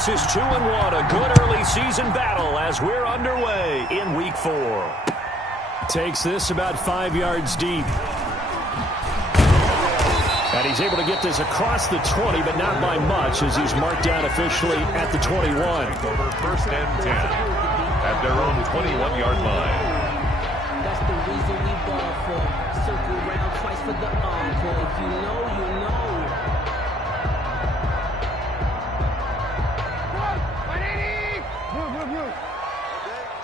This is 2-1, a good early season battle as we're underway in Week 4. Takes this about 5 yards deep. And he's able to get this across the 20, but not by much as he's marked down officially at the 21. Over first and 10 at their own 21-yard line. That's the reason we ball for. Circle round twice for the encore. If you know, you know.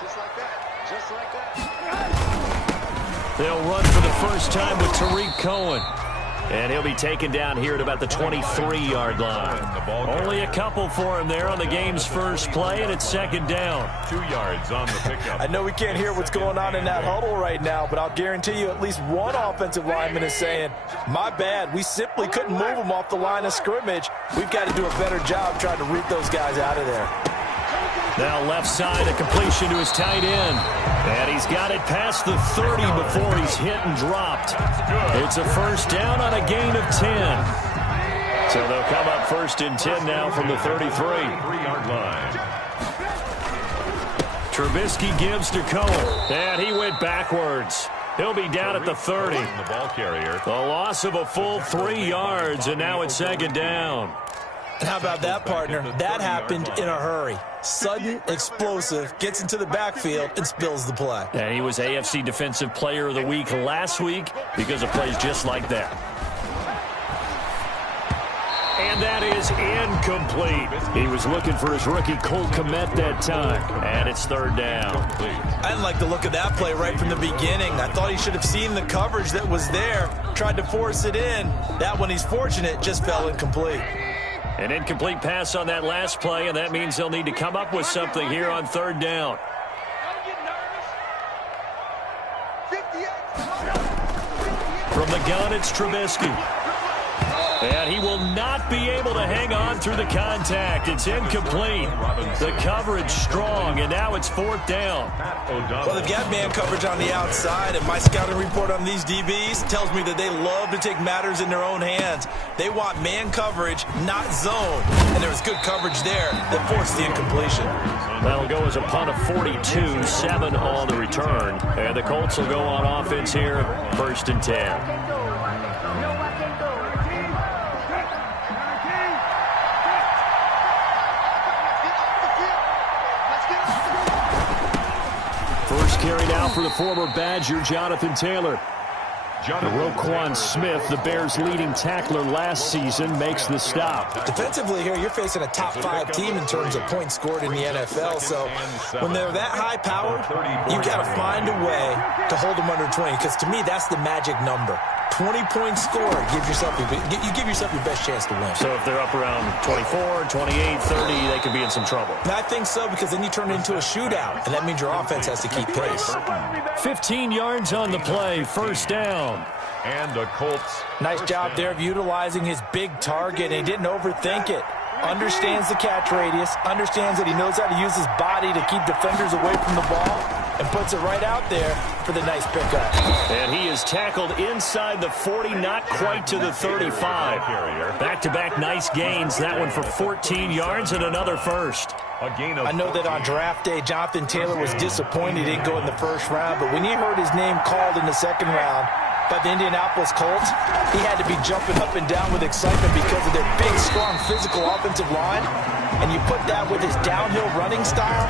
Just like that. Just like that. They'll run for the first time with Tariq Cohen. And he'll be taken down here at about the 23-yard line. Only a couple for him there on the game's first play, and it's second down. 2 yards on the pickup. I know we can't hear what's going on in that huddle right now, but I'll guarantee you at least one offensive lineman is saying, my bad, we simply couldn't move them off the line of scrimmage. We've got to do a better job trying to root those guys out of there. Now left side, a completion to his tight end. And he's got it past the 30 before he's hit and dropped. It's a first down on a gain of 10. So they'll come up first and 10 now from the 33-yard line. Trubisky gives to Cohen. And he went backwards. He'll be down at the 30. The ball carrier. The loss of a full 3 yards, and now it's second down. And how about that, partner? That happened in a hurry. Sudden, explosive, gets into the backfield, and spills the play. And he was AFC Defensive Player of the Week last week because of plays just like that. And that is incomplete. He was looking for his rookie Cole Kmet that time. And it's third down. I didn't like the look of that play right from the beginning. I thought he should have seen the coverage that was there, tried to force it in. That one, he's fortunate, just fell incomplete. An incomplete pass on that last play, and that means they'll need to come up with something here on third down. From the gun, it's Trubisky. And he will not be able to hang on through the contact. It's incomplete. The coverage strong, and now it's fourth down. Well, they've got man coverage on the outside, and my scouting report on these DBs tells me that they love to take matters in their own hands. They want man coverage, not zone. And there was good coverage there that forced the incompletion. That'll go as a punt of 42, 7 on the return. And the Colts will go on offense here, first and 10. First carry now for the former Badger, Jonathan Taylor. Roquan Smith, the Bears' leading tackler last season, makes the stop. Defensively here, you're facing a top-5 team in terms of points scored in the NFL. So when they're that high-powered, you got to find a way to hold them under 20. Because to me, that's the magic number. 20 points scored, you give yourself your best chance to win. So if they're up around 24, 28, 30, they could be in some trouble. And I think so, because then you turn it into a shootout, and that means your offense has to keep pace. 15 yards on the play, first down. And the Colts. Nice job there of utilizing his big target, and he didn't overthink it. Understands the catch radius, understands that he knows how to use his body to keep defenders away from the ball, and puts it right out there for the nice pickup. And he is tackled inside the 40, not quite to the 35. Back-to-back nice gains, that one for 14 yards and another first. A gain of I know that on draft day, Jonathan Taylor was disappointed he didn't go in the first round, but when he heard his name called in the second round by the Indianapolis Colts, he had to be jumping up and down with excitement because of their big, strong, physical offensive line. And you put that with his downhill running style,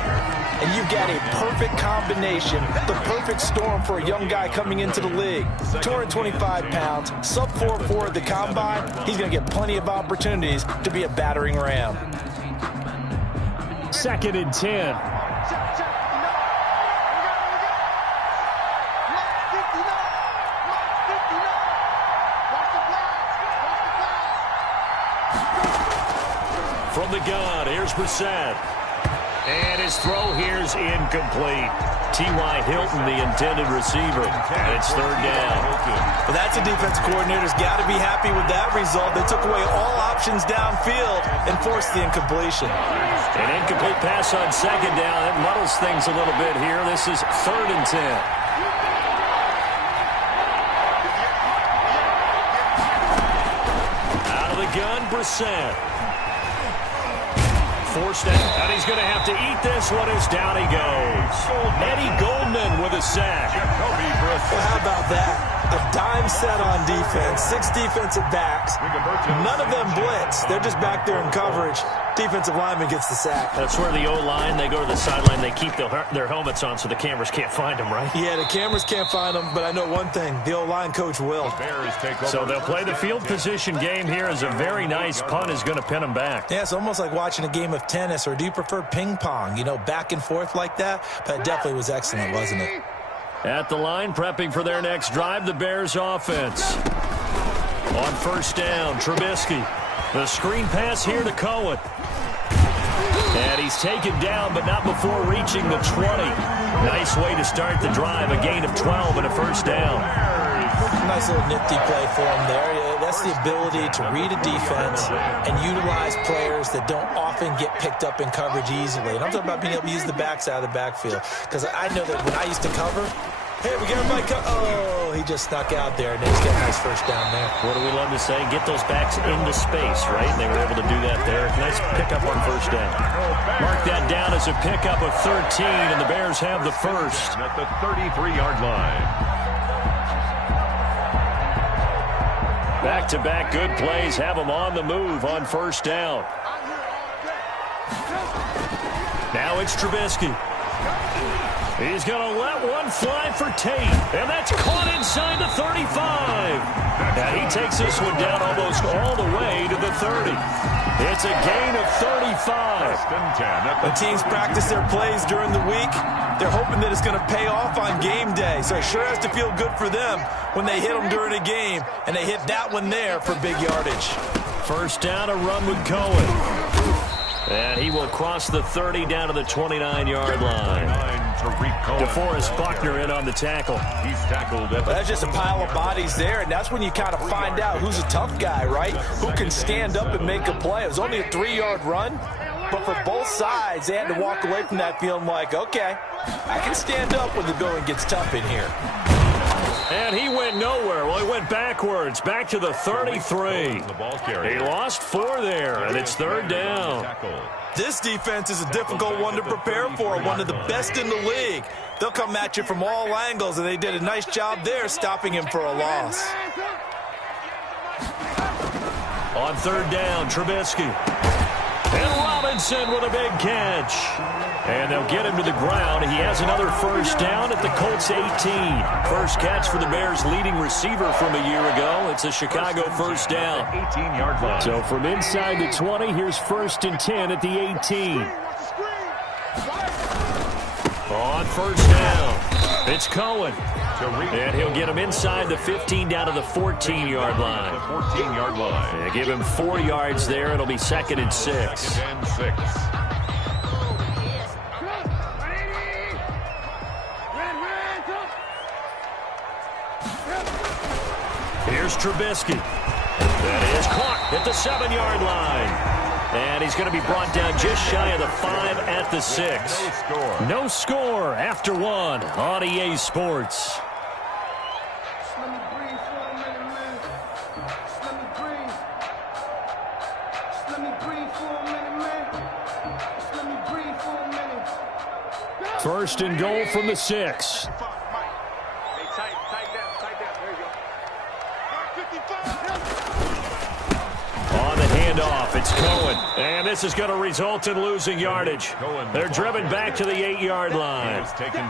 and you've got a perfect combination, the perfect storm for a young guy coming into the league. 225 pounds, sub 4.4 at the combine. He's going to get plenty of opportunities to be a battering ram. Second and 10. From the gun, here's Brissett. And his throw here's incomplete. T.Y. Hilton, the intended receiver. And it's third down. Well, that's a defense coordinator's got to be happy with that result. They took away all options downfield and forced the incompletion. An incomplete pass on second down. That muddles things a little bit here. This is third and 10. Out of the gun, Brissett. forced down, and he's going to have to eat this one as down he goes. Eddie Goldman with a sack. Well, how about that? A dime set on defense, 6 defensive backs. None of them blitz. They're just back there in coverage. Defensive lineman gets the sack. That's where the O-line, they go to the sideline, they keep their helmets on so the cameras can't find them, right? Yeah, the cameras can't find them, but I know one thing. The O-line coach will. So they'll play the field position game here as a very nice punt is going to pin them back. Yeah, it's almost like watching a game of tennis, or do you prefer ping pong? You know, back and forth like that? But it definitely was excellent, wasn't it? At the line, prepping for their next drive, the Bears offense. On first down, Trubisky. The screen pass here to Cohen. And he's taken down, but not before reaching the 20. Nice way to start the drive, a gain of 12 and a first down. Nice little nifty play for him there. Yeah, that's the ability to read a defense and utilize players that don't often get picked up in coverage easily. And I'm talking about being able to use the backside of the backfield. Because I know that when I used to cover, hey, we got everybody oh, he just snuck out there, and they just got a nice first down there. What do we love to say? Get those backs into space, right? And they were able to do that there. Nice pickup on first down. Mark that down as a pickup of 13, and the Bears have the first. At the 33-yard line. Back-to-back good plays have them on the move on first down. Now it's Trubisky. He's going to let one fly for Tate, and that's caught inside the 35. Now he takes this one down almost all the way to the 30. It's a gain of 35. The teams practice their plays during the week. They're hoping that it's going to pay off on game day, so it sure has to feel good for them when they hit them during a game, and they hit that one there for big yardage. First down, a run with Cohen. And he will cross the 30 down to the 29-yard line. DeForest Buckner in on the tackle. He's tackled. That's just a pile of bodies there, and that's when you kind of find out who's a tough guy, right? Who can stand up and make a play. It was only a 3-yard run, but for both sides, they had to walk away from that feeling like, okay, I can stand up when the going gets tough in here. And he went nowhere. Well, he went backwards, back to the 33. He lost 4 there, and it's third down. This defense is a difficult one to prepare for, one of the best in the league. They'll come at you from all angles, and they did a nice job there stopping him for a loss. On third down, Trubisky. And Robinson with a big catch. And they'll get him to the ground. He has another first down at the Colts 18. First catch for the Bears' leading receiver from a year ago. It's a Chicago first down. 18-yard line. So from inside the 20, here's first and 10 at the 18. On first down, it's Cohen. And he'll get him inside the 15 down to the 14-yard line. The 14-yard line. They give him 4 yards there. It'll be second and 6. Second and 6. Here's Trubisky. That is caught at the 7-yard line. And he's going to be brought down just shy of the 5 at the 6. No score. No score after 1 on EA Sports. First and goal from the 6. On the handoff, it's Cohen. And this is going to result in losing yardage. They're driven back to the 8-yard line.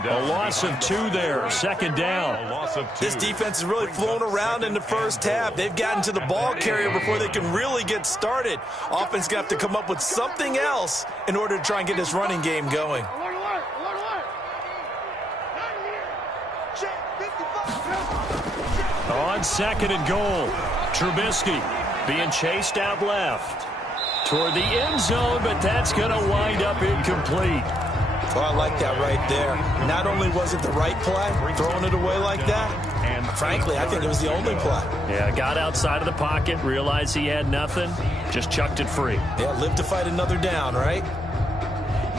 A loss of 2 there. Second down. This defense has really flown around in the first half. They've gotten to the ball carrier before they can really get started. Offense going to have to come up with something else in order to try and get this running game going. On second and goal, Trubisky being chased out left toward the end zone, but that's going to wind up incomplete. Oh, I like that right there. Not only was it the right play, throwing it away like that, and frankly, I think it was the only play. Yeah, got outside of the pocket, realized he had nothing, just chucked it free. Yeah, live to fight another down, right?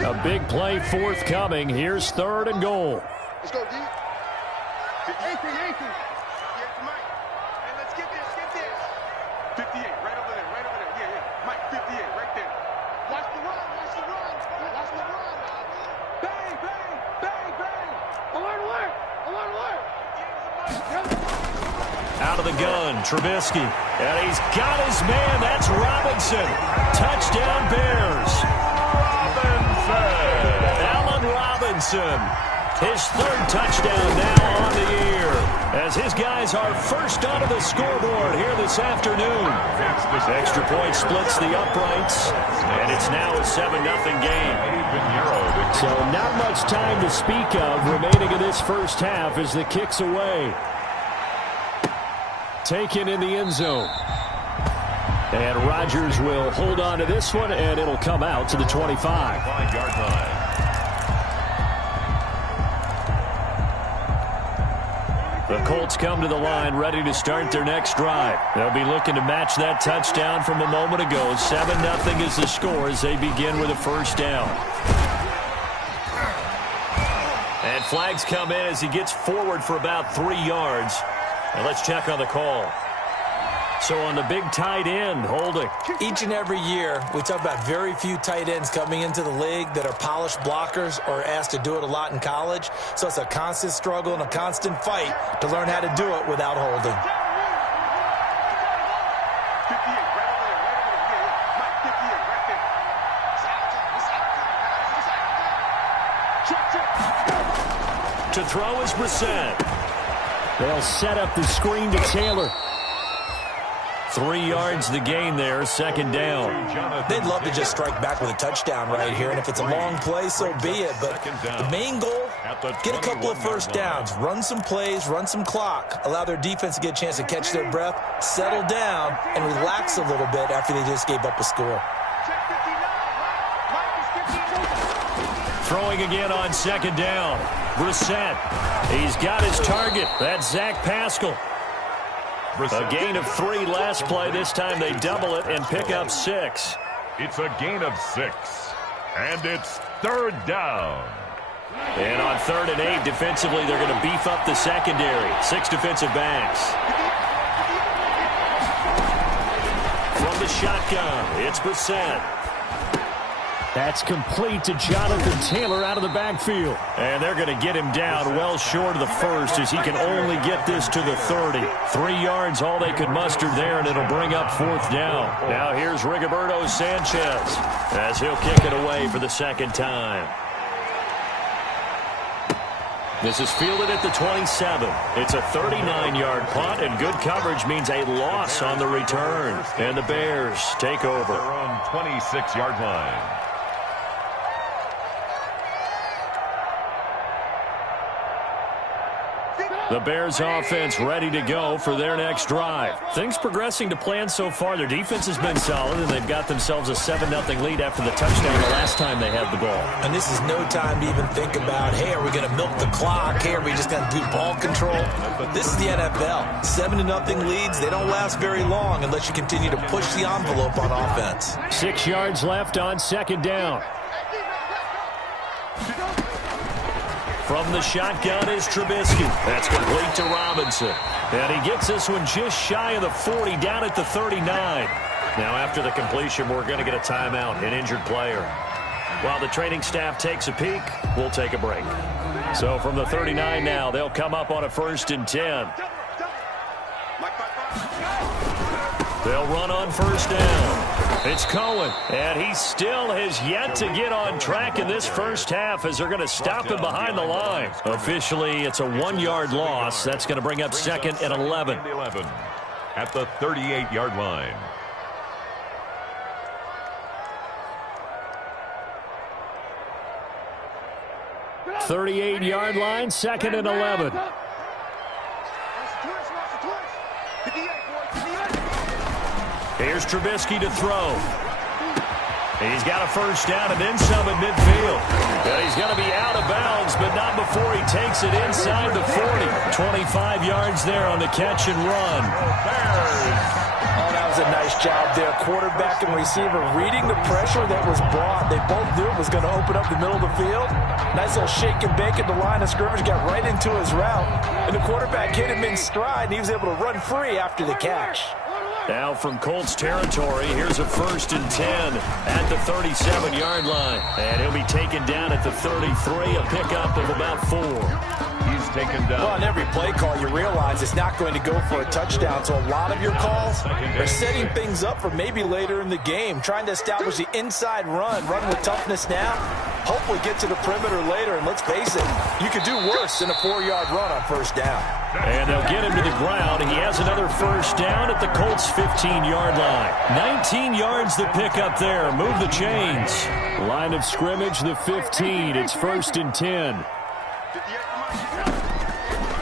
A big play forthcoming. Here's third and goal. Let's go, D. 18. Hey, let's get this. 58, right over there. Yeah. Mike, 58, right there. Watch the run. out of the gun. Trubisky. And he's got his man. That's Robinson. Touchdown, Bears. Allen Robinson. His third touchdown now on the year, as his guys are first onto the scoreboard here this afternoon. Extra point splits the uprights, and it's now a 7-0 game. So not much time to speak of remaining in this first half as the kick's away. Taken in the end zone. And Rodgers will hold on to this one, and it'll come out to the 25. 5-yard line. The Colts come to the line ready to start their next drive. They'll be looking to match that touchdown from a moment ago. 7-0 is the score as they begin with a first down. And flags come in as he gets forward for about 3 yards. And let's check on the call. So on the big tight end, holding. Each and every year, we talk about very few tight ends coming into the league that are polished blockers or asked to do it a lot in college. So it's a constant struggle and a constant fight to learn how to do it without holding. To throw is Brissett. They'll set up the screen to Taylor. 3 yards the gain there, second down. They'd love to just strike back with a touchdown right here, and if it's a long play, so be it. But the main goal, get a couple of first downs, run some plays, run some clock, allow their defense to get a chance to catch their breath, settle down, and relax a little bit after they just gave up a score. Throwing again on second down. Brissett. He's got his target. That's Zach Pascal. A gain of 3 last play. This time they double it and pick up 6. It's a gain of 6. And it's third down. And on 3rd and 8, defensively, they're going to beef up the secondary. 6 defensive backs. From the shotgun, it's Brissett. That's complete to Jonathan Taylor out of the backfield. And they're going to get him down well short of the first as he can only get this to the 30. 3 yards, all they could muster there, and it'll bring up 4th down. Now here's Rigoberto Sanchez as he'll kick it away for the second time. This is fielded at the 27. It's a 39-yard punt, and good coverage means a loss on the return. And the Bears take over. Their own 26-yard line. The Bears offense ready to go for their next drive. Things progressing to plan so far. Their defense has been solid, and they've got themselves a 7-0 lead after the touchdown the last time they had the ball. And this is no time to even think about, hey, are we going to milk the clock? Hey, are we just going to do ball control? This is the NFL. 7-0 leads, they don't last very long unless you continue to push the envelope on offense. 6 yards left on second down. From the shotgun is Trubisky. That's complete to Robinson. And he gets this one just shy of the 40, down at the 39. Now after the completion, we're going to get a timeout, an injured player. While the training staff takes a peek, we'll take a break. So from the 39 now, they'll come up on a 1st and 10. They'll run on 1st down. It's Cohen, and he still has yet to get on track in this first half as they're going to stop him behind the line. Officially, it's a 1-yard loss. That's going to bring up 2nd and 11. At the 38-yard line. The 38-yard line, 2nd and 11. Here's Trubisky to throw. He's got a first down and then some at midfield. But he's going to be out of bounds, but not before he takes it inside the 40. 25 yards there on the catch and run. Oh, that was a nice job there. Quarterback and receiver reading the pressure that was brought. They both knew it was going to open up the middle of the field. Nice little shake and bake at the line of scrimmage, got right into his route. And the quarterback hit him in stride, and he was able to run free after the catch. Now from Colts territory, here's a 1st and 10 at the 37-yard line. And he'll be taken down at the 33, a pickup of about 4. He's taken down. Well, on every play call, you realize it's not going to go for a touchdown. So a lot of your calls are setting things up for maybe later in the game, trying to establish the inside run with toughness now. Hopefully get to the perimeter later, and let's face it, you could do worse than a 4-yard run on 1st down. And they'll get him to the ground. He has another 1st down at the Colts' 15-yard line. 19 yards the pickup there. Move the chains. Line of scrimmage, the 15. It's 1st and 10.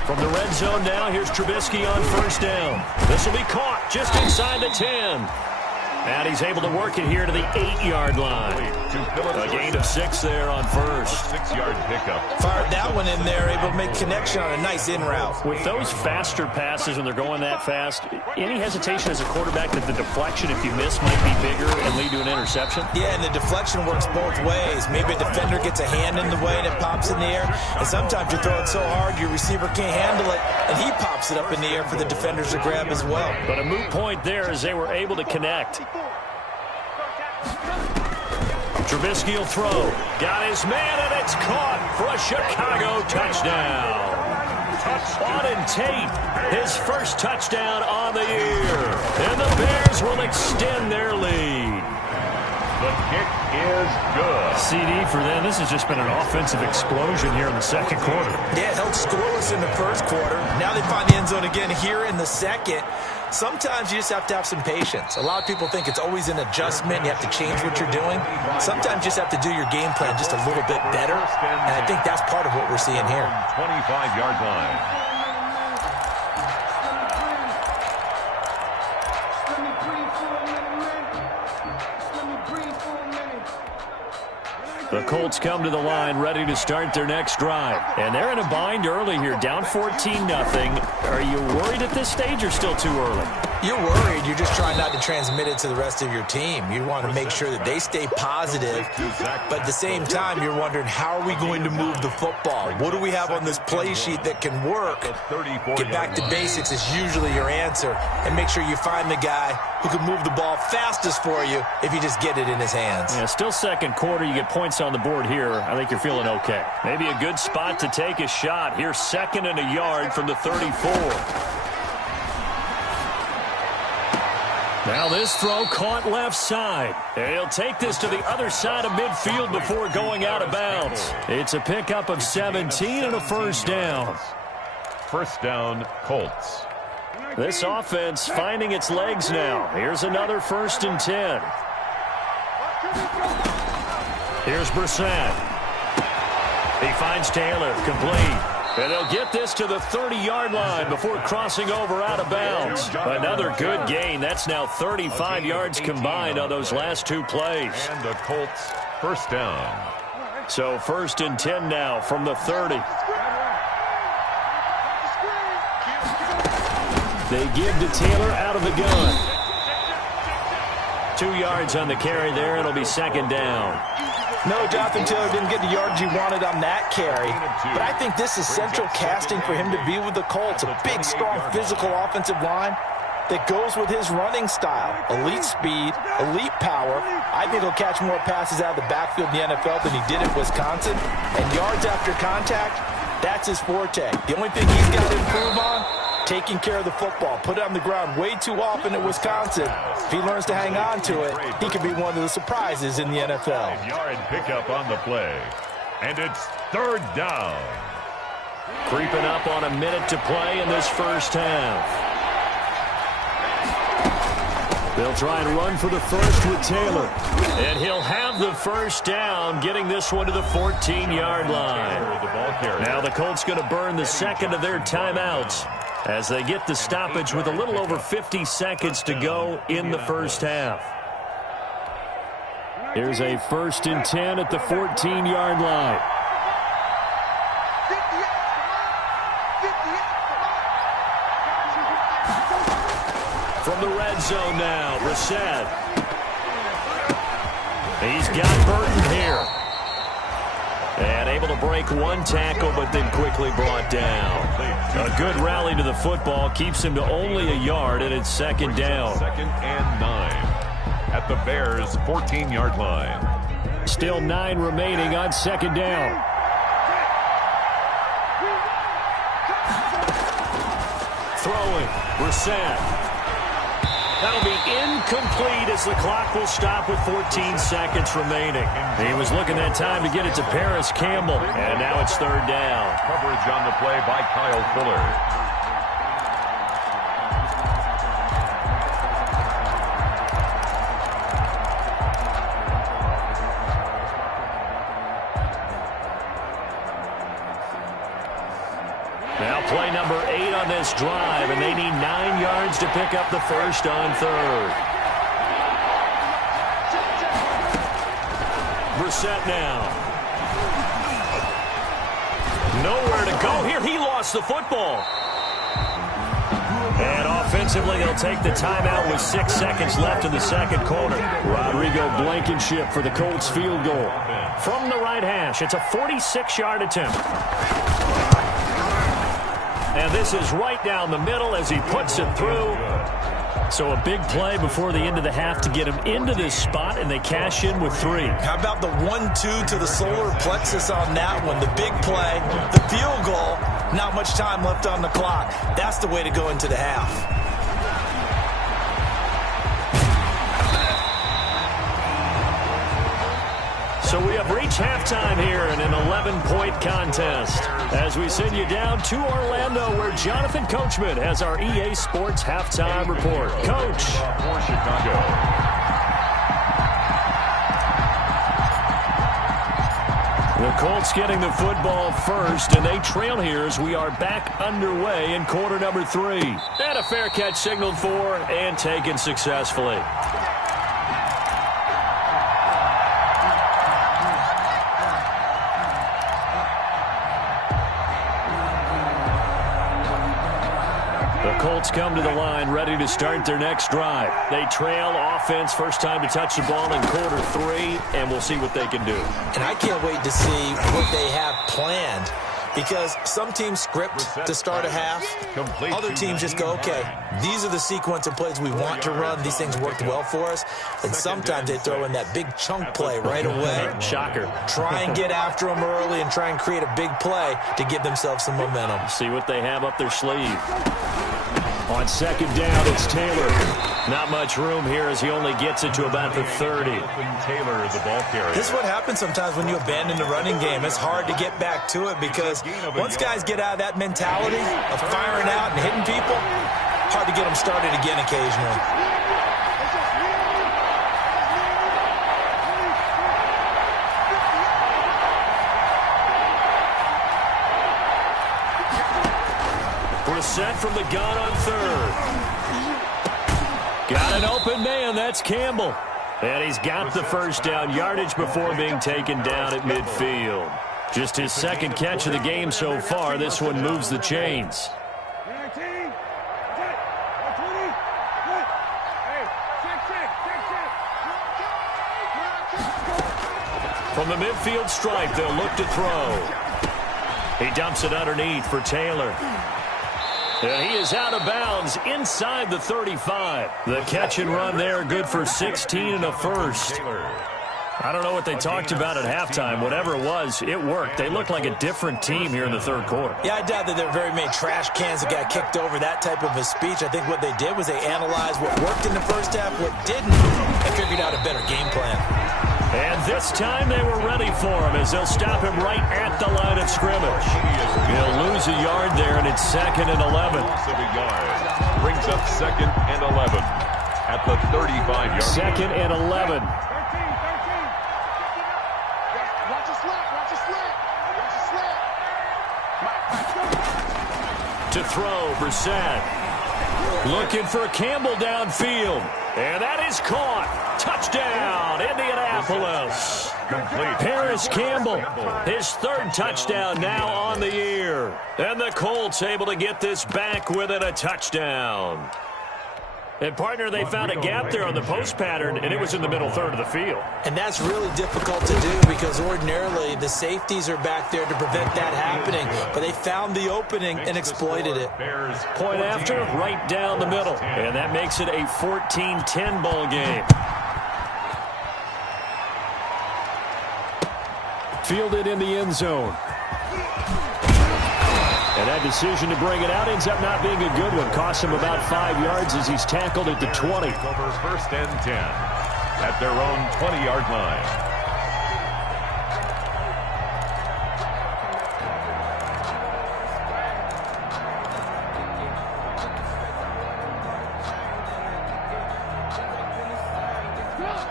From the red zone now, here's Trubisky on 1st down. This will be caught just inside the 10. And he's able to work it here to the 8-yard line. A gain of 6 there on 1st. 6-yard pickup. Fired that one in there, able to make connection on a nice in route. With those faster passes when they're going that fast, any hesitation as a quarterback that the deflection, if you miss, might be bigger and lead to an interception? Yeah, and the deflection works both ways. Maybe a defender gets a hand in the way and it pops in the air. And sometimes you throw it so hard your receiver can't handle it, and he pops it up in the air for the defenders to grab as well. But a moot point there as they were able to connect. Trubisky will throw. Got his man, and it's caught for a Chicago touchdown. Auden Tate, his first touchdown on the year. And the Bears will extend their lead. The kick is good. CD for them. This has just been an offensive explosion here in the 2nd quarter. Yeah, held scoreless in the 1st quarter. Now they find the end zone again here in the 2nd. Sometimes you just have to have some patience. A lot of people think it's always an adjustment. You have to change what you're doing. Sometimes you just have to do your game plan just a little bit better. And I think that's part of what we're seeing here. 25-yard line. The Colts come to the line ready to start their next drive. And they're in a bind early here, down 14-0. Are you worried at this stage or still too early? You're worried. You're just trying not to transmit it to the rest of your team. You want to make sure that they stay positive. But at the same time, you're wondering, how are we going to move the football? What do we have on this play sheet that can work? Get back to basics is usually your answer. And make sure you find the guy who can move the ball fastest for you if you just get it in his hands. Yeah, still 2nd quarter. You get points on the board here. I think you're feeling okay. Maybe a good spot to take a shot. Here's 2nd and a yard from the 34. Now this throw caught left side. And he'll take this to the other side of midfield before going out of bounds. It's a pickup of 17 and a 1st down. 1st down, Colts. This offense finding its legs now. Here's another 1st and 10. Here's Brissett. He finds Taylor, complete. And they'll get this to the 30-yard line before crossing over out of bounds. Another good gain. That's now 35 yards combined on those last 2 plays. And the Colts 1st down. So 1st and 10 now from the 30. They give to Taylor out of the gun. 2 yards on the carry there. It'll be 2nd down. No, Jonathan Taylor didn't get the yards you wanted on that carry. But I think this is central casting for him to be with the Colts. A big, strong, physical offensive line that goes with his running style. Elite speed, elite power. I think he'll catch more passes out of the backfield in the NFL than he did at Wisconsin. And yards after contact, that's his forte. The only thing he's got to improve on, taking care of the football. Put it on the ground way too often at Wisconsin. If he learns to hang on to it, he could be one of the surprises in the NFL. 5-yard pickup on the play. And it's 3rd down. Creeping up on a minute to play in this 1st half. They'll try and run for the 1st with Taylor. And he'll have the 1st down, getting this one to the 14-yard line. Now the Colts going to burn the 2nd of their timeouts as they get the stoppage with a little over 50 seconds to go in the 1st half. Here's a 1st and 10 at the 14-yard line. From the red zone now, Brissett. He's got Burton here. And able able to break one tackle, but then quickly brought down. A good rally to the football keeps him to only a yard, and it's second down. 2nd and 9 at the Bears' 14-yard line. Still 9 remaining on second down. Throwing, Brissett. That'll be incomplete as the clock will stop with 14 seconds remaining. He was looking that time to get it to Paris Campbell, and now it's third down. Coverage on the play by Kyle Fuller. Now play number 8 on this drive, and they need 9 yards to pick up the first on third. Brissett now. Nowhere to go here. He lost the football. And offensively, they'll take the timeout with 6 seconds left in the second quarter. Rodrigo Blankenship for the Colts field goal. From the right hash, it's a 46-yard attempt. And this is right down the middle as he puts it through. So a big play before the end of the half to get him into this spot, and they cash in with 3. How about the 1-2 to the solar plexus on that one? The big play, the field goal, not much time left on the clock. That's the way to go into the half. So we have reached halftime here in an 11-point contest as we send you down to Orlando, where Jonathan Coachman has our EA Sports halftime report. Coach. For Chicago. The Colts getting the football first, and they trail here as we are back underway in quarter number 3. And a fair catch signaled for and taken successfully. Colts come to the line ready to start their next drive. They trail offense, first time to touch the ball in quarter 3, and we'll see what they can do. And I can't wait to see what they have planned, because some teams script to start a half. Other teams just go, okay, these are the sequence of plays we want to run. These things worked well for us. And sometimes they throw in that big chunk play right away. Shocker. Try and get after them early and try and create a big play to give themselves some momentum. See what they have up their sleeve. On second down, it's Taylor. Not much room here as he only gets it to about the 30. Taylor, the ball carrier. This is what happens sometimes when you abandon the running game. It's hard to get back to it because once guys get out of that mentality of firing out and hitting people, hard to get them started again occasionally. Set from the gun on third. Got an open man. That's Campbell. And he's got the first down yardage before being taken down at midfield. Just his second catch of the game so far. This one moves the chains. From the midfield stripe, they'll look to throw. He dumps it underneath for Taylor. And he is out of bounds inside the 35. The catch and run there, good for 16 and a first. I don't know what they talked about at halftime. Whatever it was, it worked. They looked like a different team here in the third quarter. Yeah, I doubt that there were very many trash cans that got kicked over, that type of a speech. I think what they did was they analyzed what worked in the first half, what didn't, and figured out a better game plan. And this time they were ready for him as they'll stop him right at the line of scrimmage. He'll lose a yard there, and it's 2nd and 11. Brings up 2nd and 11 at the 35-yard. 2nd and 11. Watch it slip. Watch it slip. Watch it slip. To throw, Brissett. Looking for Campbell downfield. And that is caught. Touchdown, Indianapolis. Paris Campbell, his third touchdown now on the year. And the Colts able to get this back within a touchdown. And, partner, they found a gap there on the post pattern, and it was in the middle third of the field. And that's really difficult to do because ordinarily the safeties are back there to prevent that happening. But they found the opening and exploited it. Point after, right down the middle. And that makes it a 14-10 ball game. Fielded in the end zone. And that decision to bring it out ends up not being a good one. Costs him about 5 yards as he's tackled at the 20. Over first and 10 at their own 20-yard line.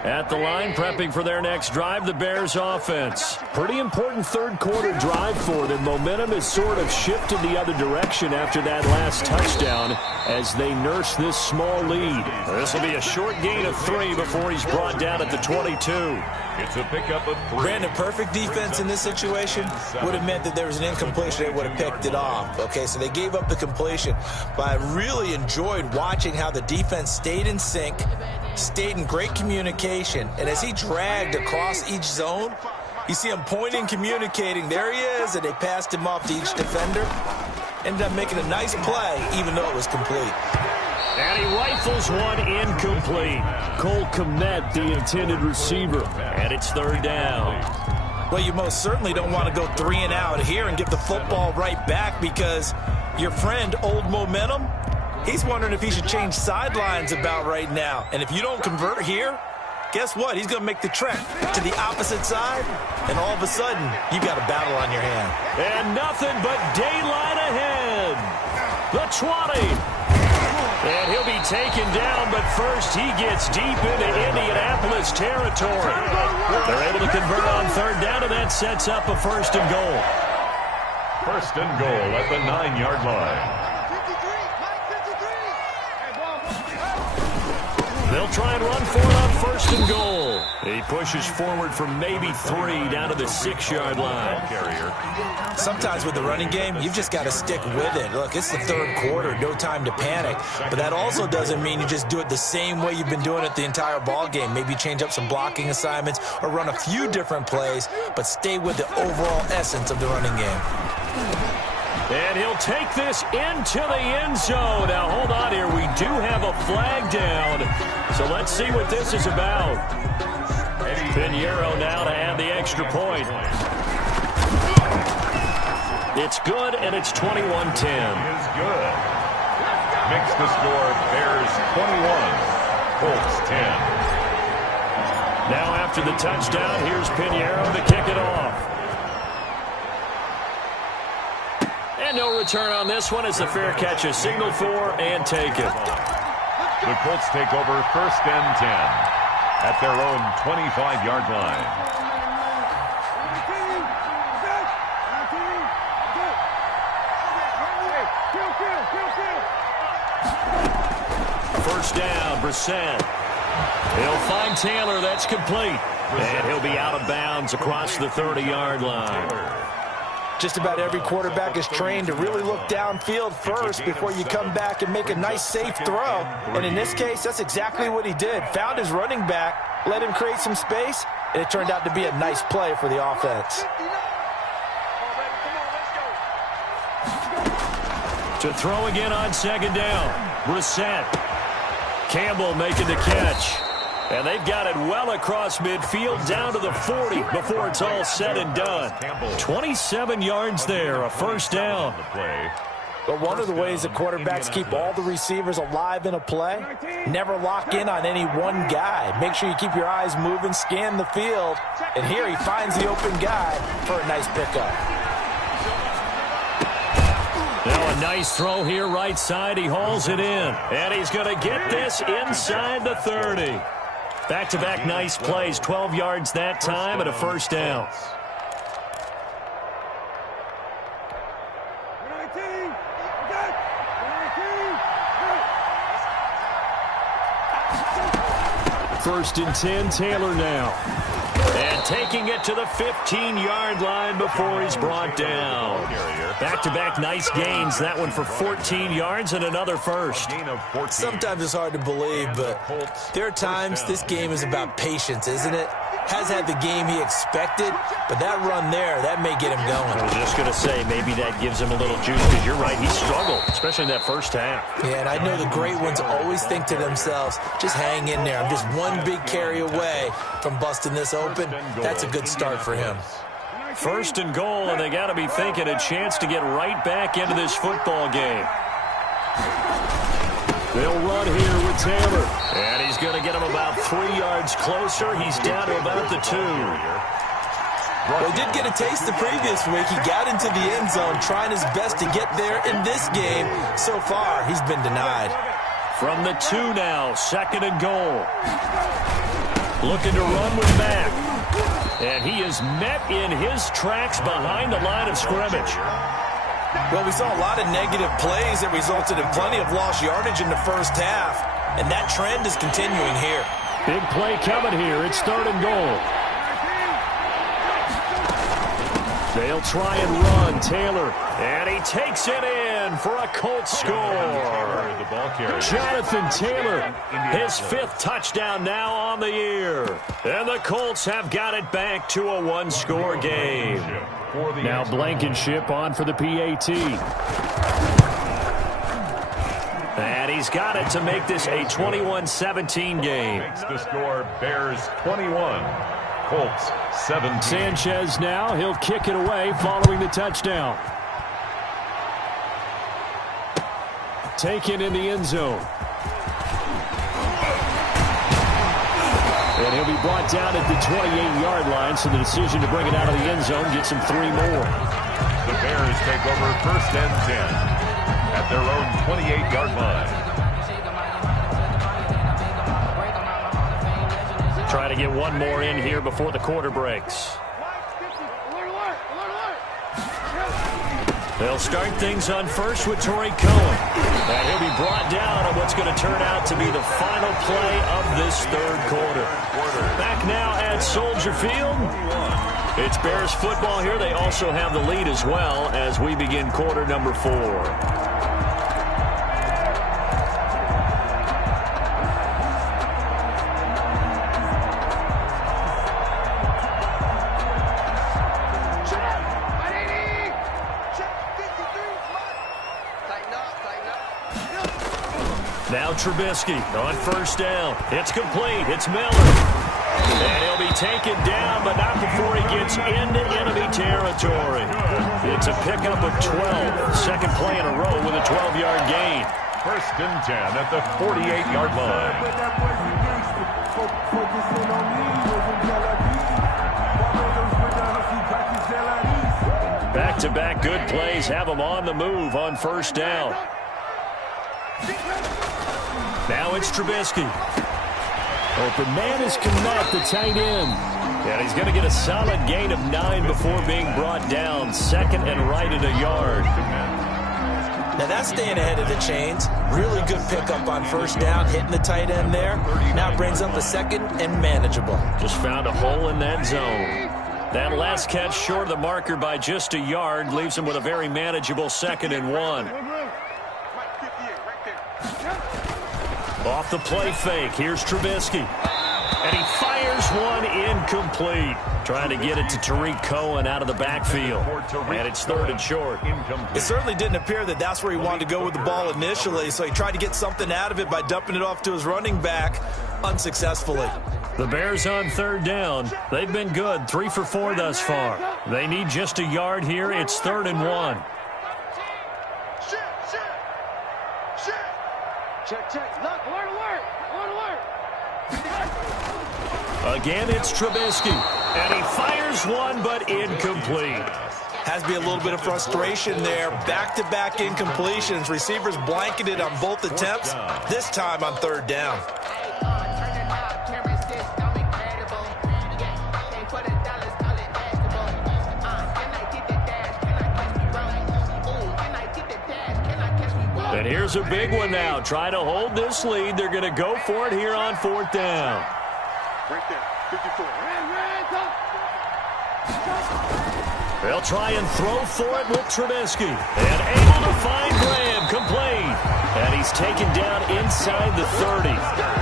At the line, prepping for their next drive, the Bears offense. Pretty important third quarter drive for them. Momentum has sort of shifted the other direction after that last touchdown as they nurse this small lead. This will be a short gain of 3 before he's brought down at the 22. It's a pickup of 3. Brandon, perfect defense in this situation would have meant that there was an incompletion. They would have picked it off. Okay, so they gave up the completion. But I really enjoyed watching how the defense stayed in sync, stayed in great communication, and as he dragged across each zone, you see him pointing, communicating. There he is, and they passed him off to each defender. Ended up making a nice play, even though it was complete. And he rifles one incomplete. Cole Kmet, the intended receiver, and it's third down. Well, you most certainly don't want to go 3 and out here and give the football right back because your friend, Old Momentum, he's wondering if he should change sidelines about right now. And if you don't convert here, guess what? He's going to make the trek to the opposite side, and all of a sudden, you've got a battle on your hand. And nothing but daylight ahead. The 20. And he'll be taken down, but first he gets deep into Indianapolis territory. They're able to convert on third down, and that sets up a first and goal. First and goal at the 9-yard line. They'll try and run for it on first and goal. He pushes forward from maybe 3 down to the 6-yard line. Sometimes with the running game, you've just got to stick with it. Look, it's the third quarter, no time to panic. But that also doesn't mean you just do it the same way you've been doing it the entire ball game. Maybe change up some blocking assignments or run a few different plays, but stay with the overall essence of the running game. And he'll take this into the end zone. Now, hold on here. We do have a flag down. So let's see what this is about. Pinheiro now to add the extra point. It's good, and it's 21-10. Is good. Makes the score Bears 21, Colts 10. Now after the touchdown, here's Pinheiro to kick it off. And no return on this one as the fair catch is signaled for and taken. The Colts take over first and 10 at their own 25-yard line. First down, Brissett. He'll find Taylor. That's complete. And he'll be out of bounds across the 30-yard line. Just about every quarterback is trained to really look downfield first before you come back and make a nice, safe throw. And in this case, that's exactly what he did. Found his running back, let him create some space, and it turned out to be a nice play for the offense. To throw again on second down. Brissett. Campbell making the catch. And they've got it well across midfield down to the 40 before it's all said and done. 27 yards there, a first down. But one of the ways that quarterbacks keep all the receivers alive in a play, never lock in on any one guy. Make sure you keep your eyes moving, scan the field. And here he finds the open guy for a nice pickup. Now a nice throw here right side. He hauls it in. And he's going to get this inside the 30. Back-to-back nice plays, 12 yards that time and a first down. 1st and 10, Taylor now. And taking it to the 15-yard line before he's brought down. Back-to-back nice gains. That one for 14 yards and another first. Sometimes it's hard to believe, but there are times this game is about patience, isn't it? Has had the game he expected, but that run there, that may get him going. I was just going to say, maybe that gives him a little juice, because you're right, he struggled, especially in that first half. Yeah, and I know the great ones always think to themselves, just hang in there. I'm just one big carry away from busting this open. That's a good start for him. 1st and goal, and they got to be thinking a chance to get right back into this football game. They'll run here with Taylor. And he's going to get him about 3 yards closer. He's down to about the 2. Well, he did get a taste the previous week. He got into the end zone trying his best to get there in this game. So far, he's been denied. From the 2 now, 2nd and goal. Looking to run with Mack. And he is met in his tracks behind the line of scrimmage. Well, we saw a lot of negative plays that resulted in plenty of lost yardage in the first half, and that trend is continuing here. Big play coming here. It's 3rd and goal. They'll try and run. Taylor, and he takes it in for a Colts score. Jonathan Taylor, his 5th touchdown now on the year. And the Colts have got it back to a 1-score game. Now Blankenship on for the PAT. And he's got it to make this a 21-17 game. Makes the score Bears 21, Colts 17. Sanchez now, he'll kick it away following the touchdown. Taken in the end zone. And he'll be brought down at the 28-yard line, so the decision to bring it out of the end zone gets him 3 more. The Bears take over 1st and 10 at their own 28-yard line. Try to get one more in here before the quarter breaks. They'll start things on first with Torrey Cohen. And he'll be brought down on what's going to turn out to be the final play of this 3rd quarter. Back now at Soldier Field. It's Bears football here. They also have the lead as well as we begin quarter number 4. Now Trubisky on 1st down. It's complete. It's Miller. And he'll be taken down, but not before he gets into enemy territory. It's a pickup of 12. 2nd play in a row with a 12-yard gain. 1st and 10 at the 48-yard line. Back-to-back good plays have them on the move on 1st down. Now it's Trubisky. Open man is Kmet, the tight end. And he's going to get a solid gain of 9 before being brought down. 2nd and right at a yard. Now that's staying ahead of the chains. Really good pickup on 1st down, hitting the tight end there. Now brings up a 2nd and manageable. Just found a hole in that zone. That last catch short of the marker by just a yard leaves him with a very manageable 2nd and 1. Off the play fake, here's Trubisky. And he fires one incomplete. Trying to get it to Tariq Cohen out of the backfield. And it's 3rd and short. It certainly didn't appear that that's where he wanted to go with the ball initially, so he tried to get something out of it by dumping it off to his running back unsuccessfully. The Bears on 3rd down. They've been good, 3 for 4 thus far. They need just a yard here. It's 3rd and 1. Check, check. Look, alert, alert. Alert, alert. Again, it's Trubisky. And he fires one, but incomplete. Has to be a little bit of frustration there. Back-to-back incompletions. Receivers blanketed on both attempts, this time on 3rd down. And here's a big one now. Try to hold this lead. They're going to go for it here on 4th down. Right there, 54. They'll try and throw for it with Trubisky. And able to find Graham, complete. And he's taken down inside the 30.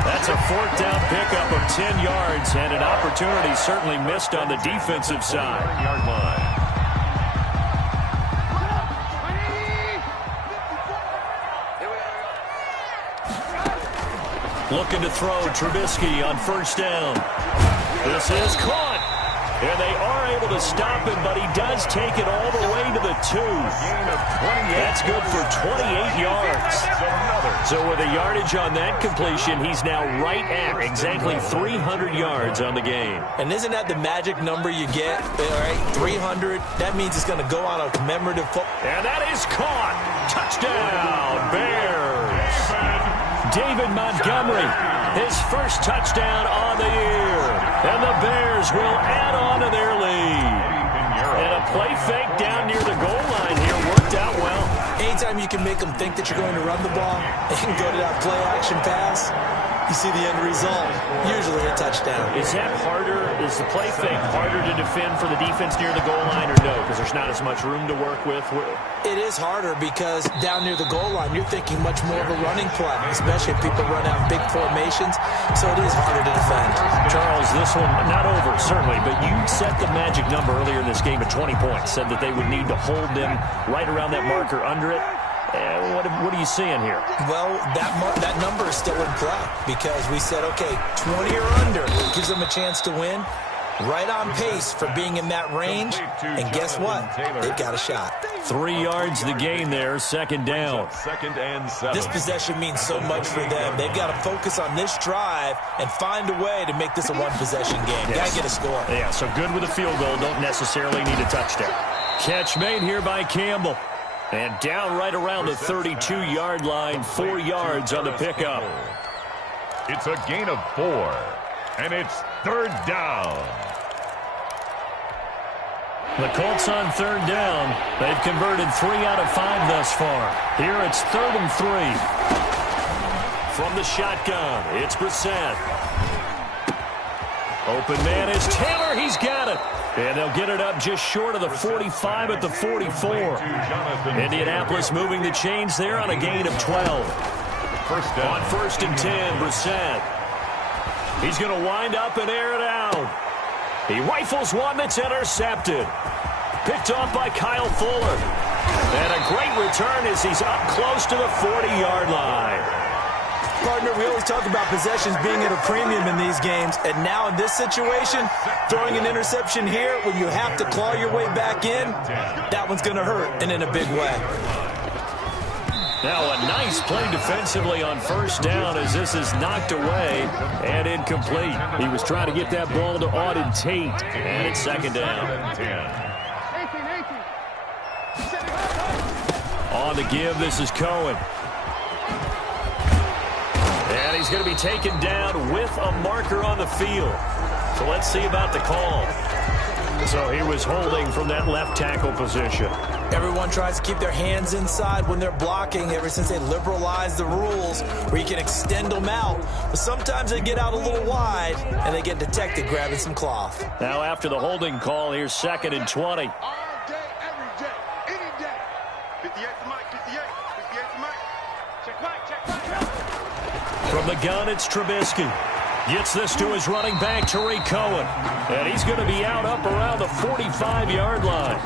That's a fourth down pickup of 10 yards, and an opportunity certainly missed on the defensive side. Yard line. Looking to throw Trubisky on first down. This is caught. And they are able to stop him, but he does take it all the way to the 2. That's good for 28 yards. So with a yardage on that completion, he's now right at exactly 300 yards on the game. And isn't that the magic number you get? All right, 300. That means it's going to go on a commemorative football. And that is caught. Touchdown, Bears. David Montgomery, his first touchdown on the year. And the Bears will add on to their lead. And a play fake down near the goal line here worked out well. Anytime you can make them think that you're going to run the ball and go to that play action pass, you see the end result, usually a touchdown. Is that harder? Is the play fake harder to defend for the defense near the goal line or no? Because there's not as much room to work with? It is harder because down near the goal line, you're thinking much more of a running play, especially if people run out big formations, so it is harder to defend. Charles, this one, not over, certainly, but you set the magic number earlier in this game at 20 points, said that they would need to hold them right around that marker under it. What are you seeing here? Well, that number is still in play because we said, okay, 20 or under gives them a chance to win. Right on pace for being in that range. And guess what? They've got a shot. 3 yards the gain there, second down. Second and 7. This possession means so much for them. They've got to focus on this drive and find a way to make this a one-possession game. Yes. Got to get a score. Yeah, so good with a field goal. Don't necessarily need a touchdown. Catch made here by Campbell. And down right around the 32-yard line, 4 yards on the pickup. It's a gain of 4, and it's third down. The Colts on third down. They've converted 3 out of 5 thus far. Here it's 3rd and 3. From the shotgun, it's Brissett. Open man is Taylor. He's got it. And they'll get it up just short of the 45 at the 44. Indianapolis moving the chains there on a gain of 12. First down. On 1st and 10, Brissett. He's going to wind up and air it out. He rifles one that's intercepted. Picked off by Kyle Fuller. And a great return as he's up close to the 40-yard line. Partner, we always talk about possessions being at a premium in these games, and now in this situation, throwing an interception here when you have to claw your way back in, that one's going to hurt, and in a big way. Now a nice play defensively on first down as this is knocked away and incomplete. He was trying to get that ball to Auden Tate, and it's second down. On the give, this is Cohen. And he's going to be taken down with a marker on the field. So let's see about the call. So he was holding from that left tackle position. Everyone tries to keep their hands inside when they're blocking ever since they liberalized the rules where you can extend them out. But sometimes they get out a little wide and they get detected grabbing some cloth. Now after the holding call, here's 2nd and 20. All day, every day, any day. 58 to Mike, 58 to Mike. Check Mike, check Mike. From the gun, it's Trubisky. Gets this to his running back, Tariq Cohen. And he's going to be out up around the 45-yard line.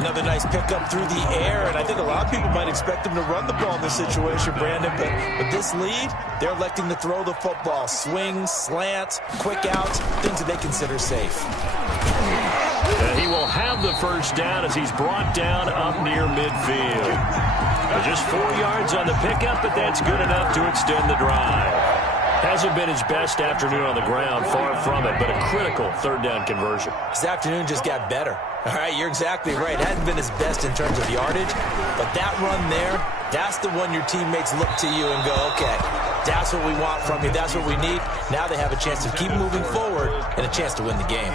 Another nice pickup through the air, and I think a lot of people might expect him to run the ball in this situation, Brandon. But with this lead, they're electing to throw the football. Swings, slants, quick outs, things that they consider safe. And he will have the first down as he's brought down up near midfield. Just 4 yards on the pickup, but that's good enough to extend the drive. Hasn't been his best afternoon on the ground, far from it, but a critical third down conversion. His afternoon just got better. All right, you're exactly right. Hasn't been his best in terms of yardage, but that run there, that's the one your teammates look to you and go, okay, that's what we want from you. That's what we need. Now they have a chance to keep moving forward and a chance to win the game.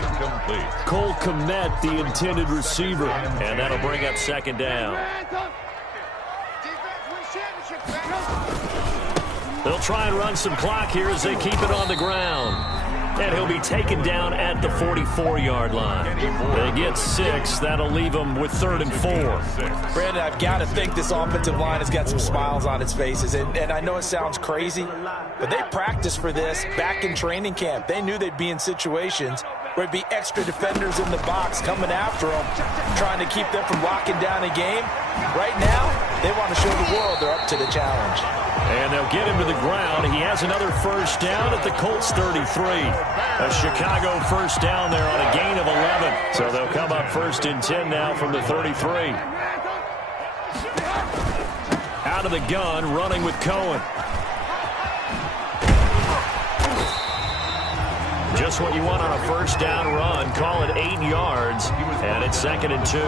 Cole Kmet, the intended receiver, and that'll bring up second down. They'll try and run some clock here as they keep it on the ground. and he'll be taken down at the 44-yard line. They get 6. That'll leave them with 3rd and 4. Brandon, I've got to think this offensive line has got some smiles on its faces. And I know it sounds crazy, but they practiced for this back in training camp. They knew they'd be in situations where it'd be extra defenders in the box coming after them, trying to keep them from locking down a game. Right now, they want to show the world they're up to the challenge. And they'll get him to the ground. He has another first down at the Colts 33. A Chicago first down there on a gain of 11. So they'll come up 1st and 10 now from the 33. Out of the gun, running with Cohen. Just what you want on a first down run. Call it 8 yards, and it's 2nd and 2.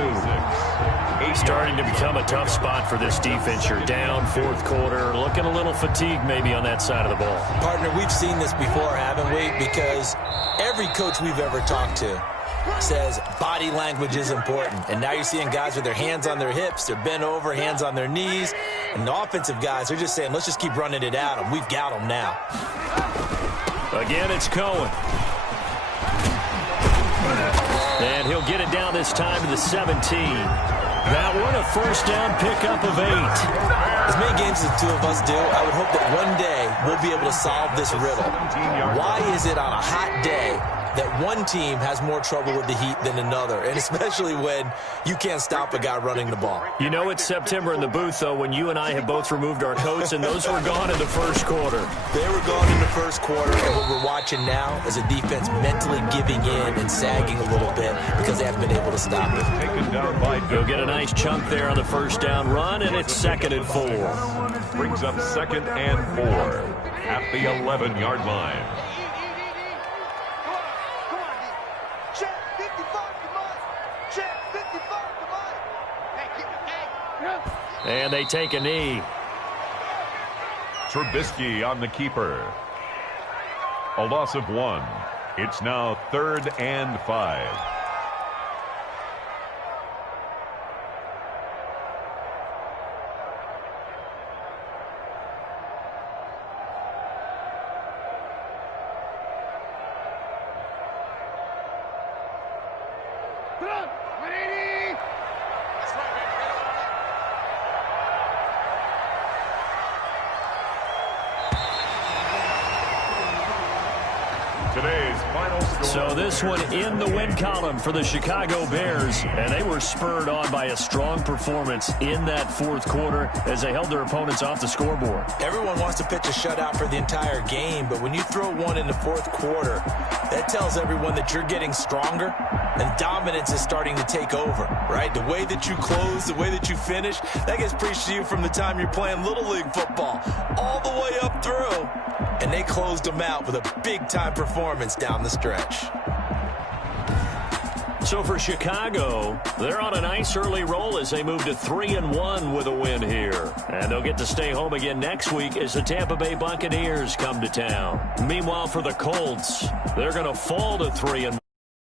Starting to become a tough spot for this defense. You're down 4th quarter, looking a little fatigued maybe on that side of the ball. Partner, we've seen this before, haven't we? Because every coach we've ever talked to says body language is important. And now you're seeing guys with their hands on their hips, they're bent over, hands on their knees. And the offensive guys are just saying, let's just keep running it at them. We've got them now. Again, it's Cohen. And he'll get it down this time to the 17. That one, a first down pickup of 8. As many games as the two of us do, I would hope that one day we'll be able to solve this riddle. Why is it on a hot day that one team has more trouble with the heat than another, and especially when you can't stop a guy running the ball? You know it's September in the booth, though, when you and I have both removed our coats, and those were gone in the first quarter. They were gone in the first quarter, and what we're watching now is a defense mentally giving in and sagging a little bit because they haven't been able to stop it. He'll get a nice chunk there on the first down run, and it's 2nd and 4. Brings up 2nd and 4 at the 11-yard line. And they take a knee. Trubisky on the keeper. A loss of 1. It's now 3rd and 5. So this one in the win column for the Chicago Bears, and they were spurred on by a strong performance in that 4th quarter as they held their opponents off the scoreboard. Everyone wants to pitch a shutout for the entire game, but when you throw one in the 4th quarter, that tells everyone that you're getting stronger and dominance is starting to take over, right? The way that you close, the way that you finish, that gets preached to you from the time you're playing Little League football all the way up through. And they closed them out with a big-time performance down the stretch. So for Chicago, they're on a nice early roll as they move to 3-1 with a win here. And they'll get to stay home again next week as the Tampa Bay Buccaneers come to town. Meanwhile, for the Colts, they're going to fall to 3-1.